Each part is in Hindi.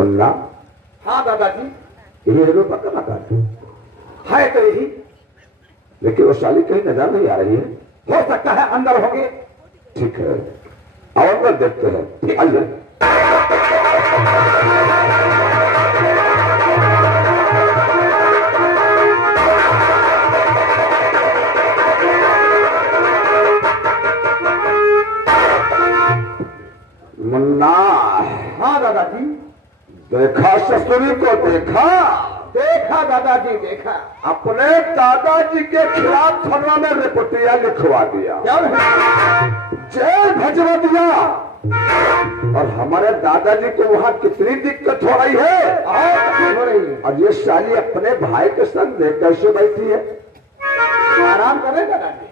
सुनना। हाँ दादाजी। यही रूपा का मकान है तो यही, लेकिन वो साली कहीं नजर नहीं आ रही है। हो सकता है अंदर होंगे। ठीक है, और अंदर देखते हैं। आइए। मुन्ना। हाँ दादाजी। देखा ससुरी को, देखा देखा दादाजी देखा। अपने दादाजी के खिलाफ थाना में रिपोर्टिया लिखवा दिया, क्या जेल भेजवा दिया। और हमारे दादाजी को वहां कितनी दिक्कत हो रही है। हो रही है। और ये साली अपने भाई के संग कैसे बैठी है। आराम करें दादाजी।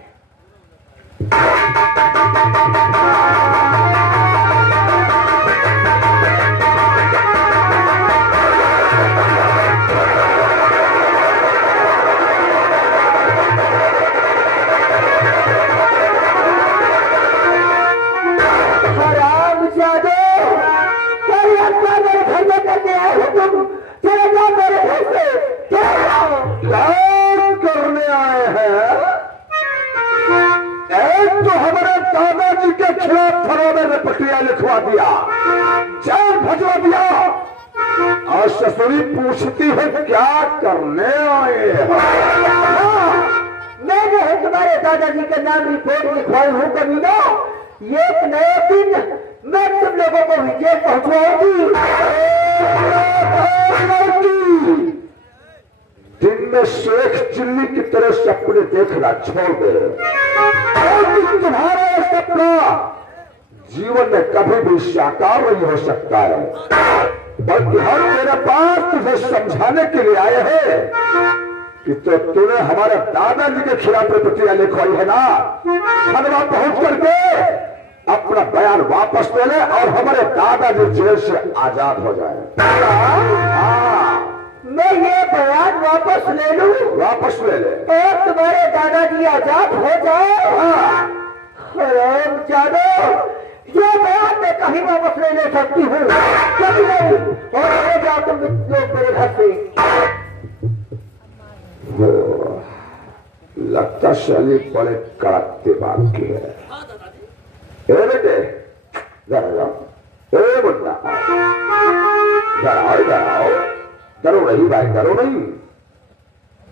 करने आए हैं। एक तो हमारे दादाजी के खिलाफ थाना में रिपोर्टिया लिखवा दिया, जेल भजवा दिया। और ससुरी पूछती है क्या करने आए हैं। मैं जो है तुम्हारे दादाजी का नाम रिपोर्ट लिखवाई हूँ कमीना। ये नए दिन मैं तुम लोगों को विजय पहुंचवाऊंगी। दिन में शेख चिल्ली की तरह सपने देखना छोड़ दे। तुम्हारा सपना जीवन में कभी भी साकार नहीं हो सकता है, बल्कि हम तेरे पास तुझे समझाने के लिए आए हैं कि तो तूने हमारे दादाजी के खिलाफ रिपोर्टिया लिखवाई है ना, खंडवा पहुंच करके अपना बयान वापस ले ले और हमारे दादाजी जेल से आजाद हो जाए। हाँ, मैं ये बयान वापस ले लूं? वापस ले ले और तुम्हारे दादाजी आजाद हो जाए। ये बयान मैं कहीं वापस ले सकती हूँ, कभी नहीं। और हो जाओ तुम लोग मेरे घर से। लगता शैली बड़े कड़कते बात की है। ए बेटे जरा जाओ, ए मुन्ना जरा आओ। डरो नहीं भाई, डरो नहीं।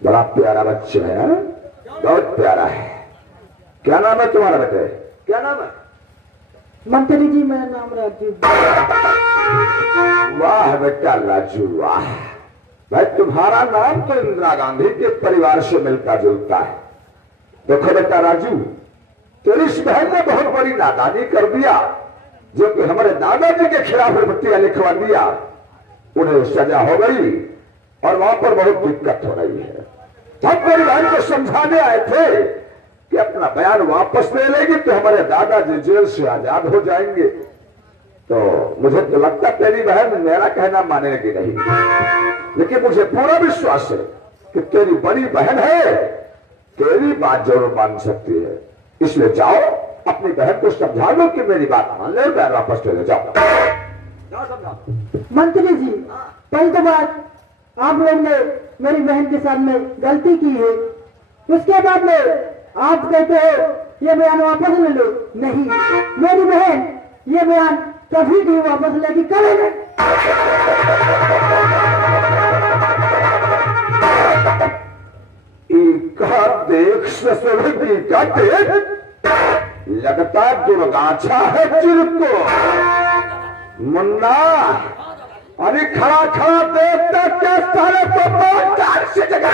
बड़ा प्यारा बच्चा है, बहुत प्यारा है। क्या नाम है तुम्हारा बेटे? क्या नाम है? मंत्री जी मेरा नाम राजू। वाह बेटा राजू वाह। भाई तुम्हारा नाम तो इंदिरा गांधी के परिवार से मिलता जुलता है। देखो बेटा राजू, तेरी इस बहन ने बहुत बड़ी नादानी कर दिया, जो कि हमारे दादाजी के खिलाफ रिपोर्टिया लिखवा दिया। उन्हें सजा हो गई और वहां पर बहुत दिक्कत हो रही है। हम मेरी बहन को समझाने आए थे कि अपना बयान वापस ले लेगी तो हमारे दादाजी जेल से आजाद हो जाएंगे। तो मुझे तो लगता तेरी बहन मेरा कहना मानेगी नहीं, लेकिन मुझे पूरा विश्वास है कि तेरी बड़ी बहन है, तेरी बात जरूर मान सकती है। इसलिए जाओ अपनी बहन को समझा लो कि मेरी बात मान ले, बयान वापस ले जाओ। मंत्री जी, पहली तो बात आप लोग ने मेरी बहन के साथ में गलती की है। उसके बाद में आप कहते हो ये बयान वापस ले लो। नहीं, मेरी बहन ये बयान कभी भी वापस लेगी, कभी नहीं। इनका देख ससुरी का देख लगता दुर्गाछा है चिरको। मुन्ना अरे खड़ा खड़ा देखता क्या सारे को से जगह।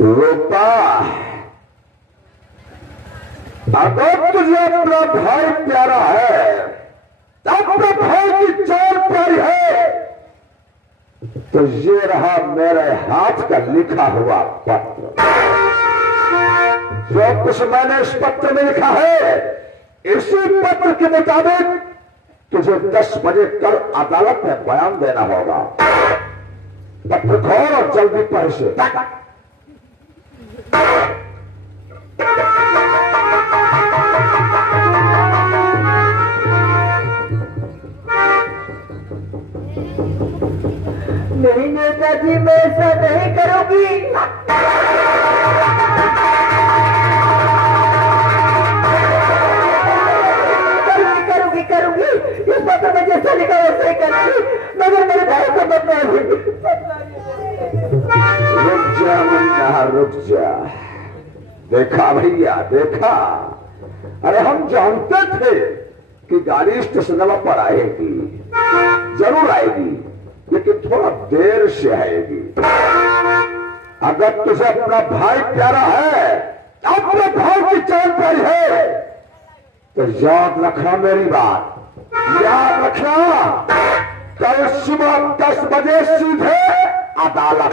रूपा अगर तुझे अपना भाई प्यारा है, अपने भाई की जान प्यारी है, तो ये रहा मेरे हाथ का लिखा हुआ पत्र। जो कुछ मैंने इस पत्र में लिखा है, इसी पत्र के मुताबिक तुझे 10 बजे कल अदालत में बयान देना होगा। पत्र खोल और जल्दी पढ़ से। नहीं नेताजी, मैं ऐसा नहीं करूंगी। करूंगी इस पत्र में जैसा लिखा वैसे ही करूंगी, मगर मेरे भाई को बदला। रुक जा मुन्ना, रुक जा। देखा भैया, देखा। अरे हम जानते थे कि गाड़ी स्टेशन पर आएगी, जरूर आएगी, लेकिन थोड़ा देर से आएगी। अगर तुझे अपना भाई प्यारा है, अपने भाई की जान पर है, तो याद रखना मेरी बात, याद रखना। कल सुबह 10 बजे सीधे अदालत।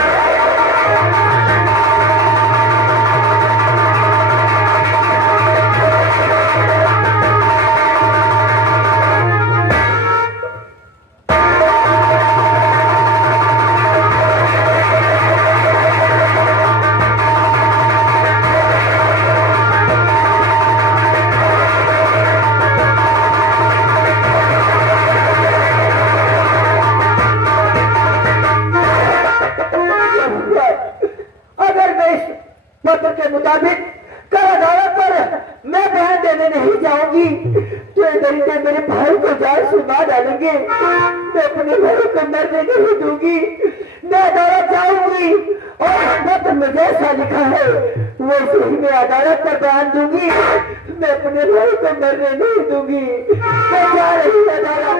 के मुताबिक कल अदालत पर मैं बयान देने नहीं जाऊंगी तो तरीके मेरे भाई को जान सुना डालेंगे। मैं अपने भाई को मरने नहीं दूंगी। मैं अदालत जाऊंगी और पत्र में जैसा लिखा है वैसे ही मैं अदालत पर बयान दूंगी। मैं अपने भाई को मरने नहीं दूंगी। मैं जा रही अदालत।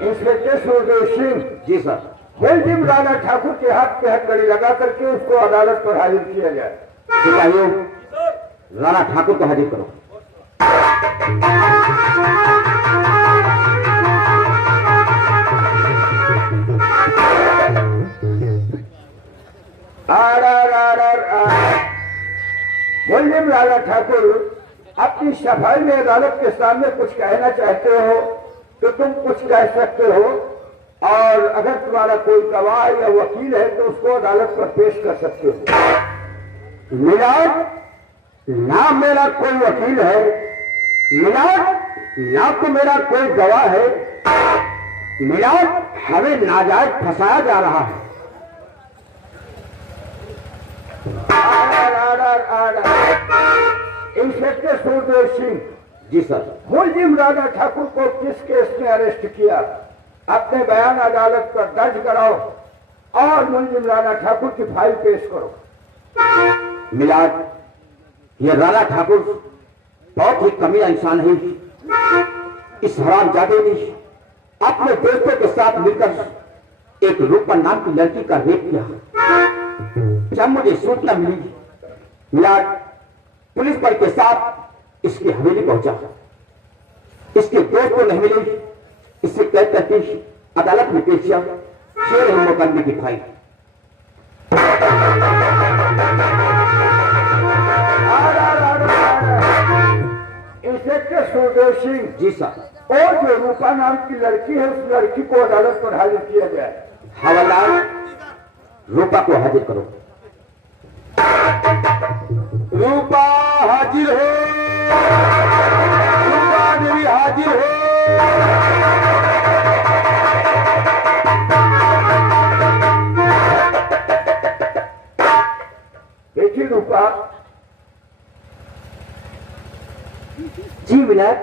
इंस्पेक्टर सुरदेव सिंह। जी सर। मुलजिम राणा ठाकुर के हाथ पे हथकड़ी लगा करके उसको अदालत पर हाजिर किया जाए। सिपाहियों, राणा ठाकुर को हाजिर करो। मुलजिम राणा ठाकुर, अपनी सफाई में अदालत के सामने कुछ कहना चाहते हो तो तुम कुछ कह सकते हो, और अगर तुम्हारा कोई गवाह या वकील है तो उसको अदालत पर पेश कर सकते हो। मिलाद, ना मेरा कोई वकील है, मिलाद ना तो मेरा कोई गवाह है, मिलाद हमें नाजायज फंसाया जा रहा है। इंस्पेक्टर सुरदेव सिंह। जी सर। मुलजिम राणा ठाकुर को किस केस में अरेस्ट किया? अपने बयान अदालत पर दर्ज कराओ और मुलजिम राणा ठाकुर की फाइल पेश करो। मिलाद, ये राणा ठाकुर बहुत ही कमीना इंसान है। इस हरामजादे ने अपने दोस्तों के साथ मिलकर एक रूपा नाम की लड़की का रेप किया। जब मुझे सूचना मिली, मिलाद पुलिस बल के साथ इसकी हवेली पहुंचा। इसके दोस्त को नहीं मिली, इससे कैद करके अदालत में पेश किया। शेर है मुकदमे की फाइल। इंस्पेक्टर सुरदेव सिंह। जी सर। और जो रूपा नाम की लड़की है उस लड़की को अदालत पर हाजिर किया जाए। हवलदार, रूपा को हाजिर करो। रूपा हाजिर हो, रूपा देवी हाजिर हो। देखिए रूपा। जी मिलाद।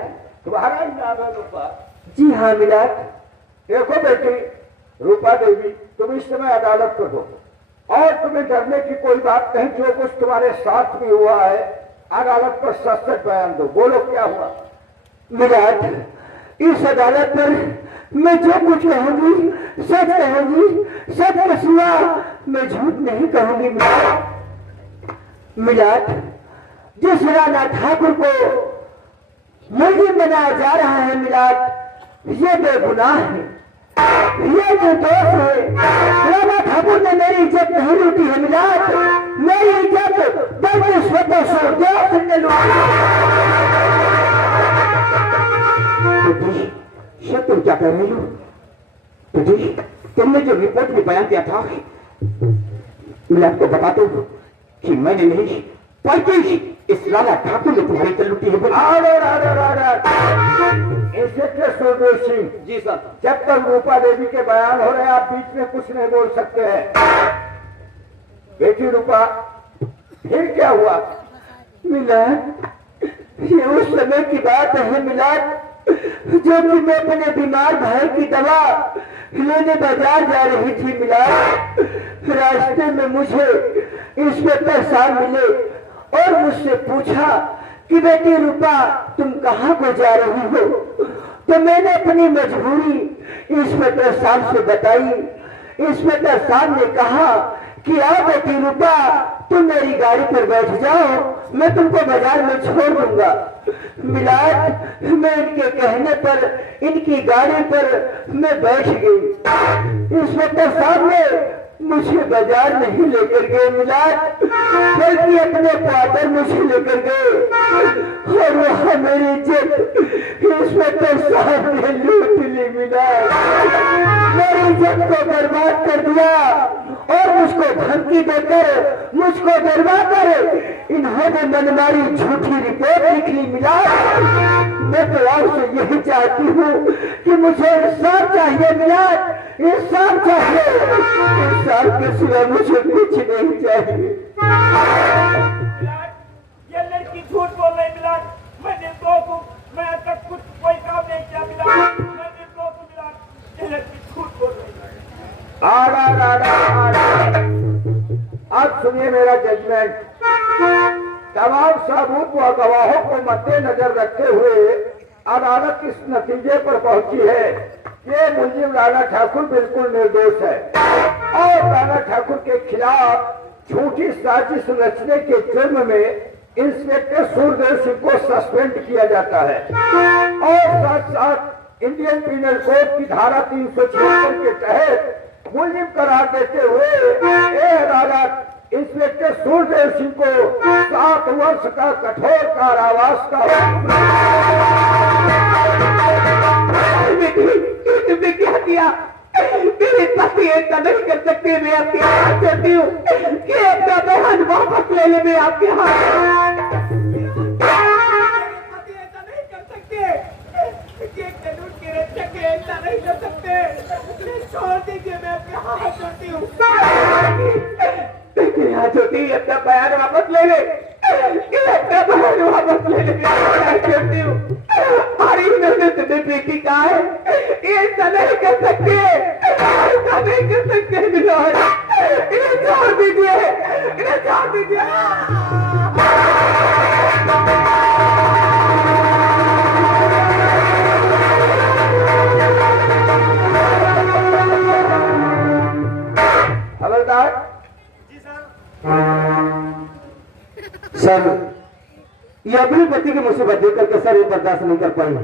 तुम्हारा ही नाम है रूपा? जी हाँ मिलाद। देखो बेटी रूपा देवी, तुम इस समय अदालत पर हो और तुम्हें डरने की कोई बात नहीं। जो कुछ तुम्हारे साथ में हुआ है अदालत पर सच सच बयान दो। बोलो क्या हुआ? मिलाद, इस अदालत पर मैं जो कुछ कहूंगी सच कहूंगी, सच के सिवा मैं झूठ नहीं कहूंगी। मिलाद, जिस राणा ठाकुर को मुलजिम बनाया जा रहा है मिलाद, ये बेगुनाह है, ये निर्दोष है। राणा ठाकुर ने मेरी इज्जत नहीं लूटी है मिलाद, मेरी इज्जत बल्कि स्वतः सूरदेव ने लूटी। ये तुम क्या कर रही हो? तुमने जो रिपोर्ट में बयान दिया था, मैं आपको बता दूं कि मैंने नहीं बल्कि इस राणा ठाकुर ने तुम्हारी इज्जत लूटी है। Inspector Surdev Singh ji sir. जब तक रूपा देवी के बयान हो रहे हैं आप बीच में कुछ नहीं बोल सकते हैं। बेटी रूपा, फिर क्या हुआ? मिलाद, ये उस समय की बात है मिलाद, जो कि मैं अपने बीमार भाई की दवा लेने बाजार जा रही थी मिलाद। रास्ते में मुझे इंस्पेक्टर साहब मिले और मुझसे पूछा कि बेटी रूपा तुम कहाँ को जा रही हो? तो मैंने अपनी मजबूरी इंस्पेक्टर साहब से बताई। इंस्पेक्टर साहब ने कहा कि आओ बेटी रूपा, तुम मेरी गाड़ी पर बैठ जाओ, मैं तुमको बाजार में छोड़ दूंगा। मिलाद, मैं इनके कहने पर इनकी गाड़ी पर मैं बैठ गई। इंस्पेक्टर साहब ने मुझे बाजार नहीं लेकर गए मिलाद, बल्कि अपने क्वार्टर मुझे लेकर गए और वहां मेरी इज्जत इंस्पेक्टर साहब ने लूट ली मिलाद। मेरी इज्जत को बर्बाद कर दिया और मुझको धमकी देकर, मुझको डरवा कर इन्होंने मनमारी झूठी रिपोर्ट लिख ली मिलाद। मैं तो आपसे यही चाहती हूँ कि मुझे इंसाफ चाहिए मिलाद, इंसाफ चाहिए, इंसाफ के सिवा मुझे कुछ नहीं चाहिए। ये लड़की झूठ बोल रही मिलाद, मैं निर्दोष हूँ, मैं आज तक कुछ कोई काम नहीं किया मिलाद, मैं निर्दोष हूँ मिलाद, ये लड़की झूठ बोल रही है। अब सुनिए मेरा जजमेंट। तमाम सबूत व गवाहों को मद्देनजर रखते हुए अदालत इस नतीजे पर पहुंची है कि मुलजिम राणा ठाकुर बिल्कुल निर्दोष है और राणा ठाकुर के खिलाफ झूठी साजिश रचने के जुर्म में इंस्पेक्टर सूरदेव सिंह को सस्पेंड किया जाता है और साथ साथ इंडियन पीनल कोड की धारा 376 के तहत मुलजिम करार देते हुए अदालत इंस्पेक्टर सूरदेव सिंह को 7 वर्ष का कठोर कारावास का तुमने क्या किया? मेरे पति ऐसा नहीं कर सकते। मैं आपके हाथ जोड़ती हूँ कि अपना बयान वापस ले ले। मैं आपके हाथ ऐसा नहीं कर सकते, कानून के रक्षक ऐसा नहीं कर सकते, छोड़ दीजिए, मैं आपके हाथ जोड़ती हूँ। मेरे हाथ जोड़ती, अपना बयान वापस ले ले, अपना बयान वापस ले ले। मैं जोड़ती हूँ। अरे इन्होंने तुम्हें बेटी कहा है, ऐसा नहीं कर सकते, ऐसा नहीं कर सकते। इन्हें छोड़ दीजिए, इन्हें छोड़ दीजिए। खबरदार। जी सर। सर, ये अपनी पति की मुसीबत देख करके सर ये बर्दाश्त नहीं कर पाई,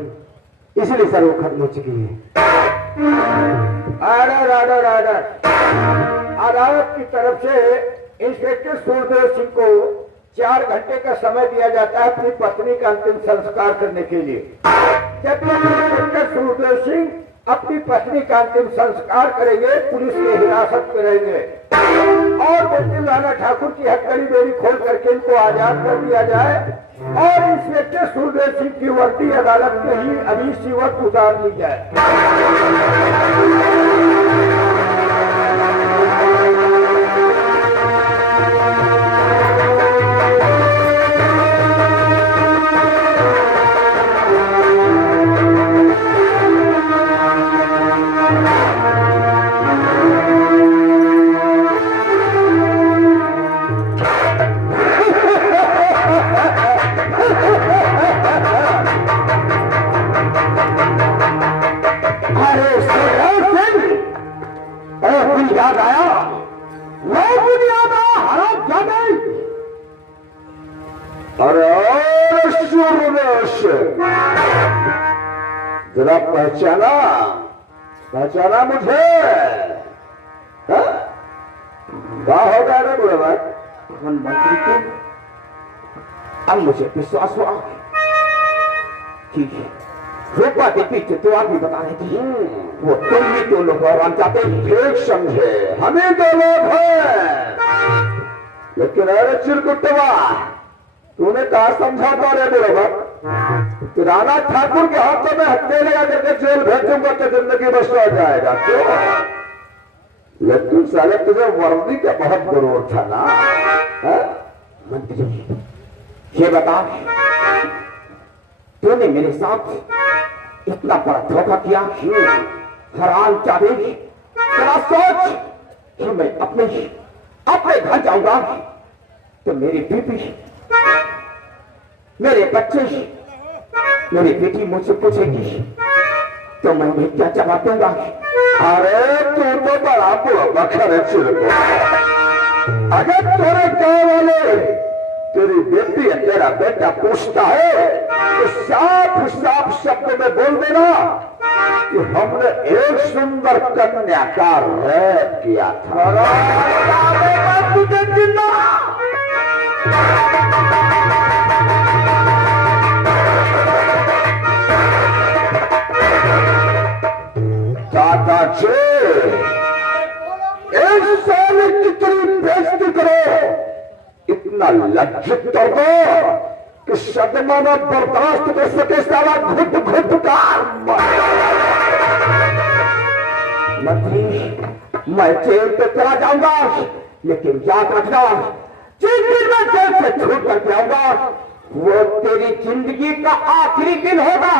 इसलिए सर वो खत्म हो चुकी है। अदालत की तरफ से इंस्पेक्टर सूरदेव सिंह को 4 घंटे का समय दिया जाता है अपनी पत्नी का अंतिम संस्कार करने के लिए। जब इंस्पेक्टर सूरदेव सिंह अपनी पत्नी का अंतिम संस्कार करेंगे, पुलिस की हिरासत में रहेंगे और मुलजिम राणा ठाकुर की हथकड़ी बेरी खोल करके इनको आजाद कर दिया जाए और इंस्पेक्टर सूरदेव सिंह की वर्दी अदालत में ही अभी सी वक्त उतार ली जाए। याद आया, वो दुनिया में हराम जाने। अरे सूर्यदेश, जरा पहचाना मुझे? क्या होगा रे बुढ़े भाई? मंत्री को अब मुझे विश्वास हुआ कि रूपा के पीछे तो आदमी बता रहे थे, वो तुम ही दो लोग और चाहते। ठीक समझे, हमें दो लोग हैं, लेकिन अरे चिरकुटवा, तूने कहा समझा तो रे बुढ़े भाई? राणा ठाकुर के हाथों में हत्या लगा करके जेल भेजूंगा तो जिंदगी बच जाएगा। क्यों? लेकिन साले तुझे वर्दी का बहुत गुरूर था ना? मंत्री ये बता, तूने मेरे साथ इतना बड़ा धोखा किया। हराम चाबी, तेरा सोच कि मैं अपने घर जाऊंगा तो मेरी बीबी, मेरे बच्चे, मेरी बेटी मुझसे पूछेगी तो मैं उन्हें क्या जवाब दूंगा? अरे तू तो बड़ा बखर है चिरको। अगर तेरे गाँव वाले तेरी बेटी या तेरा बेटा पूछता है तो साफ शब्द में बोल देना कि हमने एक सुंदर कन्या का रेप किया था। दादाजी, एक साल कितनी बेइज्जती करो, इतना लज्जित कर दो कि सदमा में बर्दाश्त कर सके साला घुट कार। मंत्री मैं जेल पे चला जाऊंगा, लेकिन याद रखना जिस दिन मैं जेल से छूट कर आऊंगा वो तेरी जिंदगी का आखिरी दिन होगा।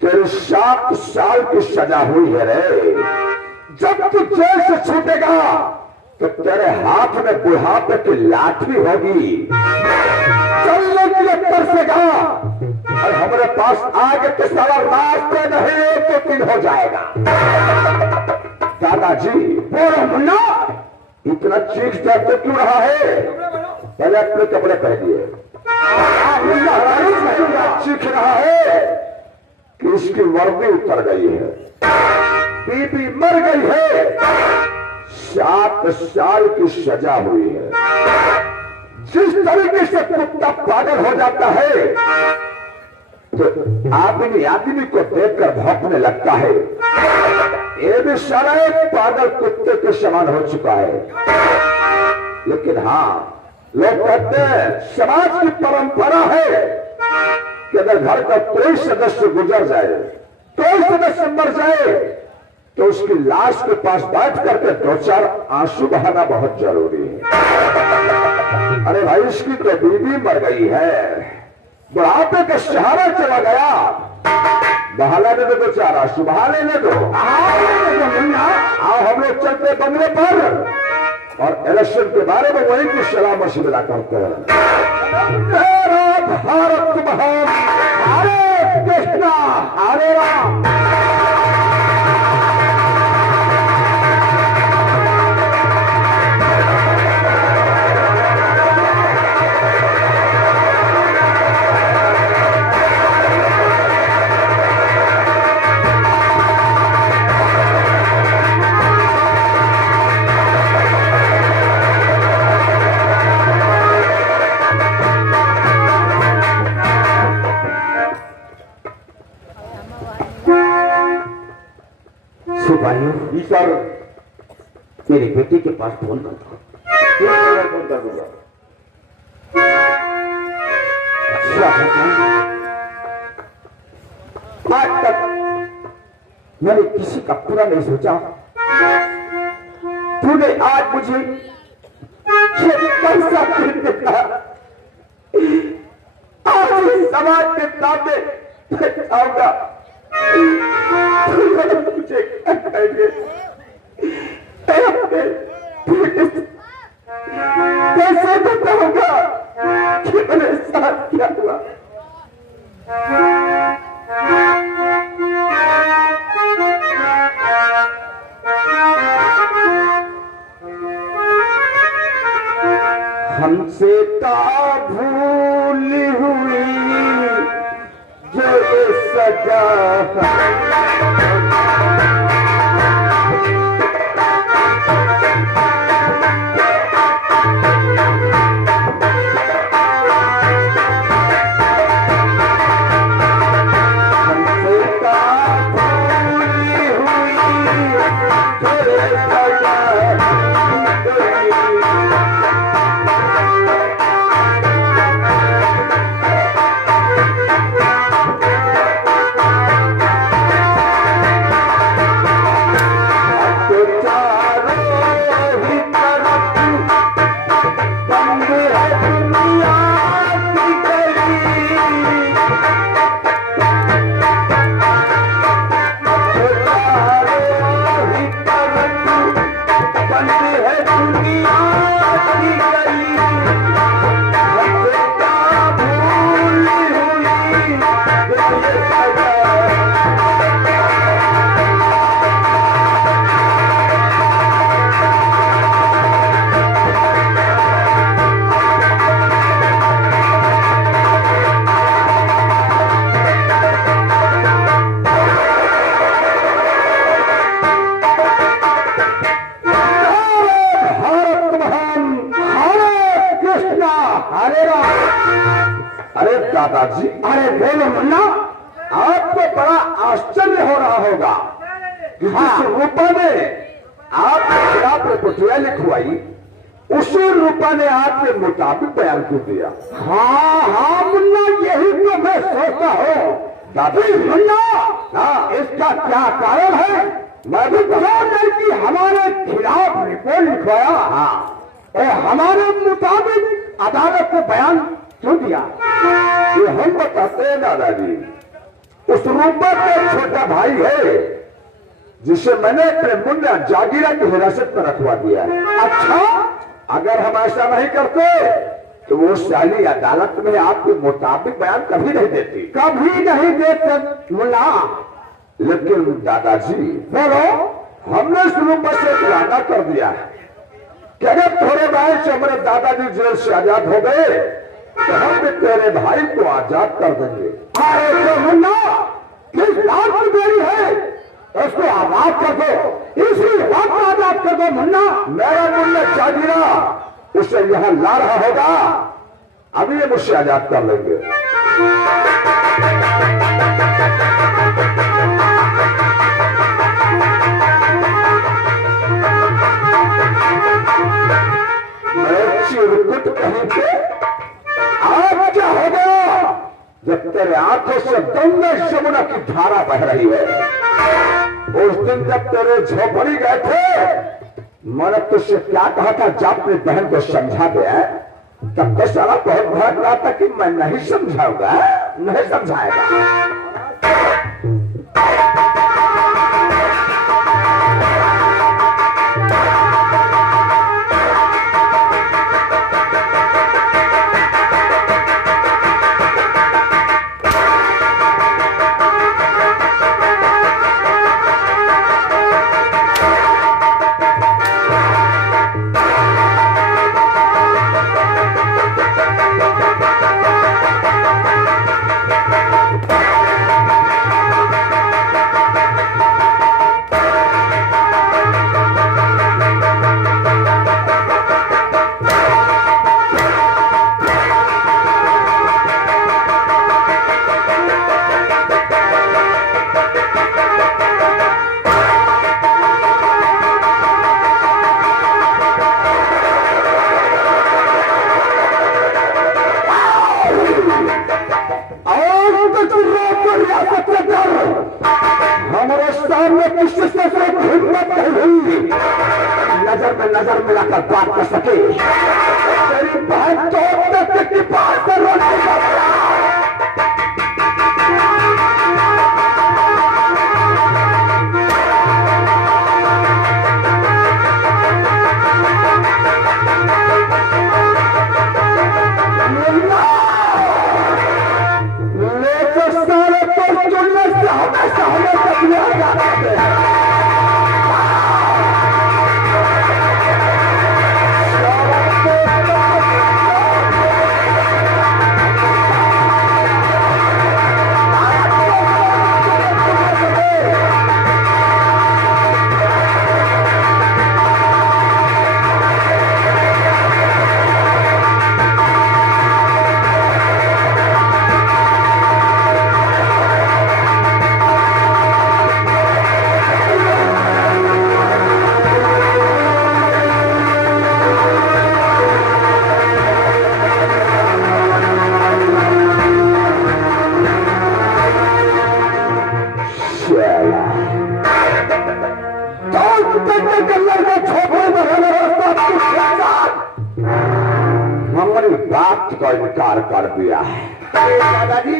तेरी 7 साल की सजा हुई है रे। जब तू जेल से छूटेगा तो तेरे हाथ में बुढ़ापे की लाठी होगी, चलने के लिए तरसेगा, और हमारे पास आगे के सारा रास्ते नहीं तो दिन हो जाएगा। दादाजी बोलो मुन्ना, इतना चीख जाते क्यों रहा है? पहले अपने कपड़े पहनिए। चीख रहा है कि इसकी वर्दी उतर गई है, बीबी मर गई है, 7 साल की सजा हुई है। जिस तरीके से कुत्ता पागल हो जाता है तो आदमी को देखकर भौंकने लगता है, ये भी सारा एक पागल कुत्ते के समान हो चुका है। लेकिन हाँ, लोग कहते हैं समाज की परंपरा है कि अगर घर का कोई सदस्य गुजर जाए, कोई सदस्य मर जाए, तो उसकी लाश के पास बैठ करके 2-4 आंसू बहाना बहुत जरूरी है। अरे भाई, इसकी तो बीवी मर गई है, बुढ़ापे के सहारे चला गया, बहा लेने दो 2-4 आंसू, बहा लेने दो। आओ हम लोग चलते बंगले पर और इलेक्शन के बारे में वही की सलाह मशविरा करते हैं। मेरा भारत महान, हरे कृष्णा हरे राम। सर, मेरी बेटी के पास फोन कर दो। फोन कर दूंगा। आज तक मैंने किसी का पूरा नहीं सोचा, तूने आज मुझे ये कैसा फिर देखा। आज इस समाज के सामने आऊंगा, मुझे कैसे बताऊंगा कि मेरे साथ क्या हुआ। सीता भूल हुई जो ये सजा दादाजी। अरे बोलो मुन्ना, आपको बड़ा आश्चर्य हो रहा होगा कि जिस रूपा ने आपके खिलाफ रिपोर्टिया लिखवाई उसी रूपा ने आपके मुताबिक बयान क्यों दिया? हाँ हाँ मुन्ना, यही तो मैं सोचता हूँ। दादाजी मुन्ना, हाँ, इसका क्या कारण है? मैं भी कि हमारे खिलाफ रिपोर्ट लिखवाया, हाँ, और हमारे मुताबिक अदालत को बयान क्यों दिया? ये हम बताते हैं दादाजी। उस रूपा का एक छोटा भाई है जिसे मैंने अपने मुन्ना जागीरा की हिरासत में रखवा दिया है। अच्छा, अगर हम ऐसा नहीं करते तो वो साली अदालत में आपके मुताबिक बयान कभी नहीं देती। कभी नहीं देते मुन्ना। लेकिन दादाजी बोलो, हमने इस रूपा से एक वादा कर दिया है कि अगर थोड़े भाई से हमारे दादाजी जेल से आजाद हो गए तो हम भी तेरे भाई को आजाद कर देंगे। अरे तो मुन्ना, किस बात की देरी है? उसको आजाद कर दो, इसी वक्त आजाद कर दो मुन्ना। मेरा मुन्ना जागीरा उसे यहाँ ला रहा होगा, अभी ये मुझसे आजाद कर लेंगे। चिरकुट कहीं पे आज क्या हो गया जब तेरे आंखों से गंगा यमुना की धारा बह रही है? उस दिन जब तेरे झोपड़ी गए थे मैंने तुझसे क्या कहा था, जब अपनी बहन को समझा दिया तब तो सारा बहुत भड़क रहा था कि मैं नहीं समझाऊंगा, नहीं समझाएगा। हमारे सामने किसी से हिम्मत नहीं हुई नजर में नजर मिलाकर बात कर सके। तेरी बहन तो की बात कर बात का इनकार कर दिया है। दादाजी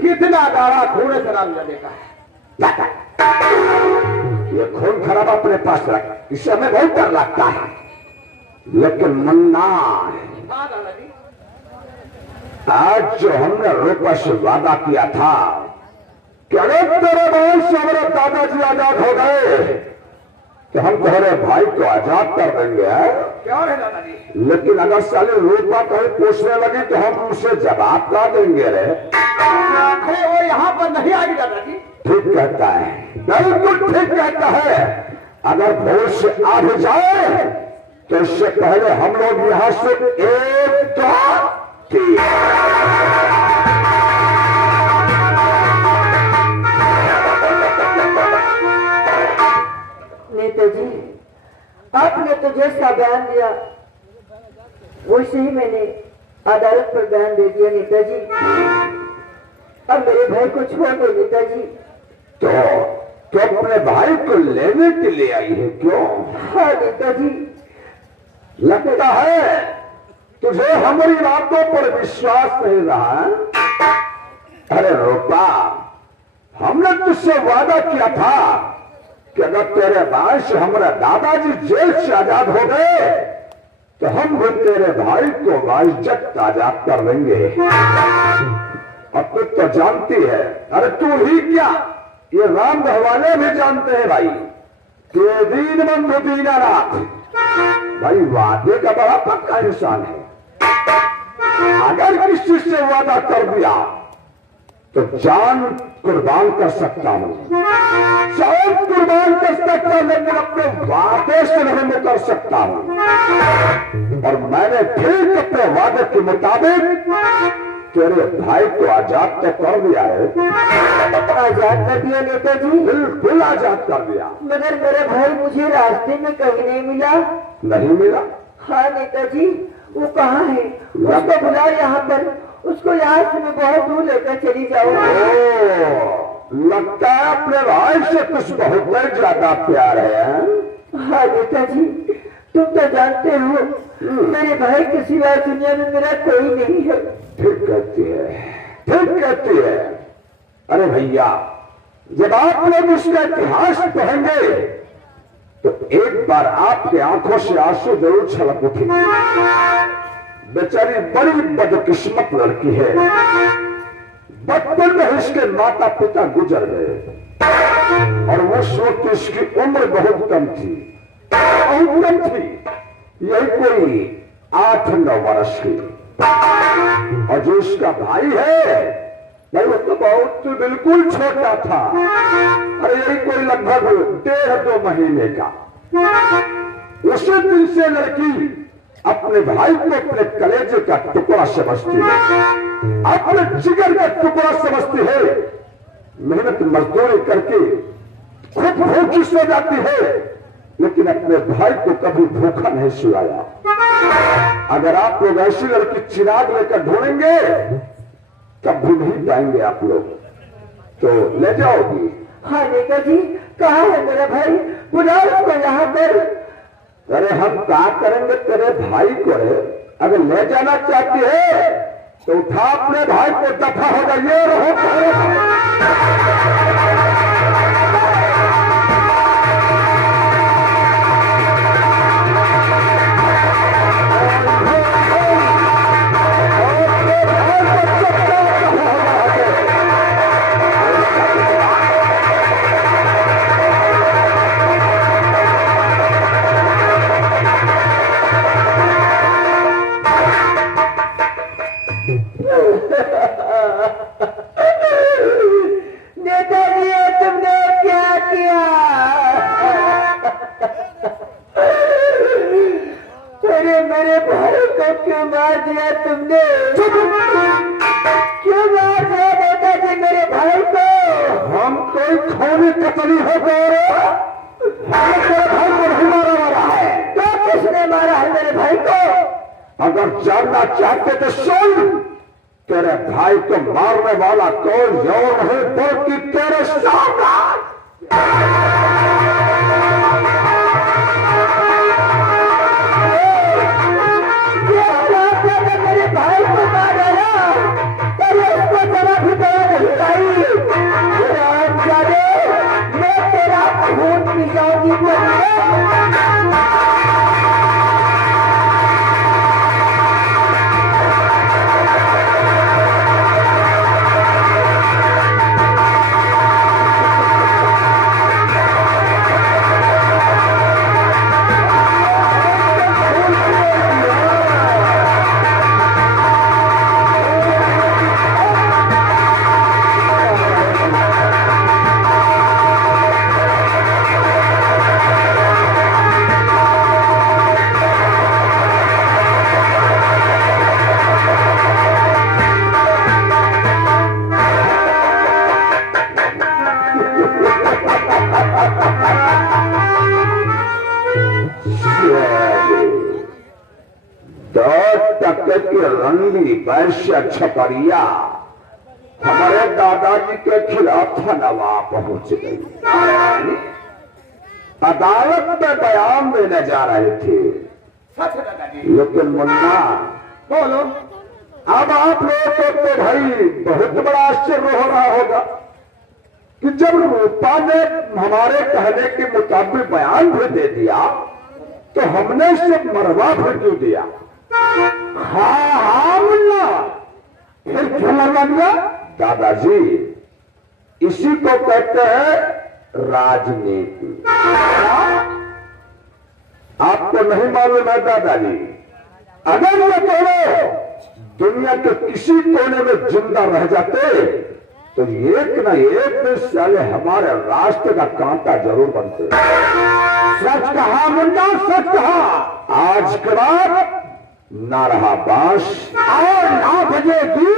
कितना गाढ़ा खून है शराब लेने का। ये खून खराब अपने पास रख, इससे हमें बहुत डर लगता है। लेकिन मुन्ना, हाँ दादाजी, आज जो हमने रूपा से वादा किया था कि अगर तेरे वंश से हमारे दादाजी आजाद हो गए तो हम तुम्हारे भाई को आजाद कर देंगे। क्या है दादाजी? लेकिन अगर साले रूपा कहीं पूछने लगी तो हम उनसे जवाब क्या देंगे रे? अरे वो यहाँ पर नहीं आएगी दादाजी। ठीक कहता है, बिल्कुल ठीक कहता है। अगर भोर से आ भी जाए तो इससे पहले हम लोग यहाँ से एक नेताजी, आपने तो जैसा बयान दिया वैसे ही मैंने अदालत पर बयान दे दिया नेताजी। अब मेरे भाई को छोड़ दो नेताजी। तो अपने भाई को लेने के लिए आई है क्यों? हाँ नेताजी। लगता है तुझे हमारी बातों पर विश्वास नहीं रहा। अरे रूपा, हमने तुझसे वादा किया था कि अगर तेरे भाई से हमारे दादाजी जेल से आजाद हो गए तो हम भी तेरे भाई को बाइज्जत आजाद कर देंगे। और तू तो जानती है, अरे तू ही क्या, ये राम वाले भी जानते हैं भाई कि दीन बंधु दीनानाथ भाई वादे का बड़ा पक्का इंसान है। अगर किसी से वादा कर दिया तो जान कुर्बान कर सकता हूं, जान कुर्बान कर सकता हूं, लेकिन अपने वादे से नहीं मुकर सकता हूं। और मैंने ठीक अपने वादे के मुताबिक तेरे भाई को आजाद तो कर दिया है। आजाद कर दिया नेताजी? बिल्कुल आजाद कर दिया। मगर मेरा भाई मुझे रास्ते में कहीं नहीं मिला। नहीं मिला? हाँ नेताजी, वो कहाँ है? उसको बुला यहाँ पर, उसको यहाँ से मैं बहुत दूर लेकर चली जाऊंगी। लगता है अपने भाई से कुछ बहुत ही ज्यादा प्यार है। हाँ नेताजी, तुम तो जानते हो मेरे भाई के सिवा दुनिया में मेरा कोई नहीं है। ठीक कहती है, ठीक कहती है। अरे भैया, जब आप लोग उसका इतिहास पढ़ेंगे तो एक बार आपके आंखों से आंसू जरूर छलक उठेंगे। बेचारी बड़ी बदकिस्मत लड़की है। बचपन में इसके माता पिता गुजर गए और उस वक्त इसकी उम्र बहुत कम थी, बहुत कम थी, यही कोई 8-9 वर्ष की। और जो इसका भाई है भाई वो तो बहुत बिल्कुल छोटा था। अरे यही कोई लगभग 1.5-2 महीने का। उसी दिन से लड़की अपने भाई को अपने कलेजे का टुकड़ा समझती है, अपने जिगर का टुकड़ा समझती है। मेहनत मजदूरी करके खुद भूखी सो जाती है, लेकिन अपने भाई को कभी भूखा नहीं सुलाया। अगर आप लोग ऐसी लड़की चिराग लेकर ढूंढेंगे तब भी नहीं पाएंगे आप लोग, तो ले जाओगी। हाँ नेताजी, कहाँ है मेरा भाई? बुलाओ उसको यहाँ पर। अरे हम क्या करेंगे तेरे भाई को? अगर ले जाना चाहती है तो उठा अपने भाई को, दफा हो जाइए। नेताजी, तुमने क्या किया? अरे मेरे भाई को क्यों मार दिया तुमने? क्यों मार दिया नेताजी मेरे भाई को? हम कोई खूनी कतली हो गए? तेरे भाई को नहीं मारा वाला है। तो किसने मारा है मेरे भाई को? अगर जानना चाहते तो सुन, तेरे भाई को मारने वाला कौन और है बल्कि तेरे सामने। मेरे के रंडी वैश्य छपरिया हमारे दादाजी के खिलाफ थानावा पहुंच गई। अदालत में बयान देने जा रहे थे, लेकिन मुन्ना बोलो। अब आप लोगों को तो भाई बहुत बड़ा आश्चर्य हो रहा होगा कि जब रूपा ने हमारे कहने के मुताबिक बयान भी दे दिया तो हमने इसे मरवा भी क्यों दिया? हाँ मुन्ना, फिर क्यों मरवा दिया? दादाजी, इसी को कहते हैं राजनीति। आपको नहीं मालूम है दादाजी, अगर ये दोनों दुनिया के किसी कोने में जिंदा रह जाते तो एक न एक दिन साले हमारे राष्ट्र का कांटा जरूर बनते। सच कहा मुन्ना, सच कहा। आज के बाद ना रहा बांस और ना बजेगी।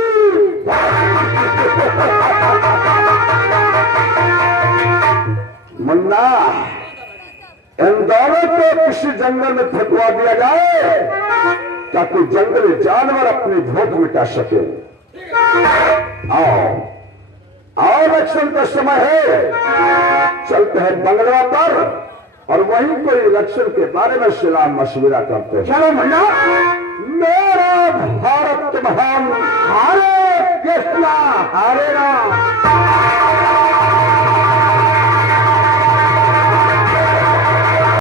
मुन्ना, इन दोनों को किसी जंगल में फेंकवा दिया जाए ताकि जंगली जानवर अपनी भूख मिटा सके। आओ आओ, इलेक्शन का समय है, चलते हैं बंगला पर और वहीं कोई इलेक्शन के बारे में सलाह मशविरा करते हैं। चलो मुन्ना। मेरा भारत महान, हरे कृष्णा हरे राम।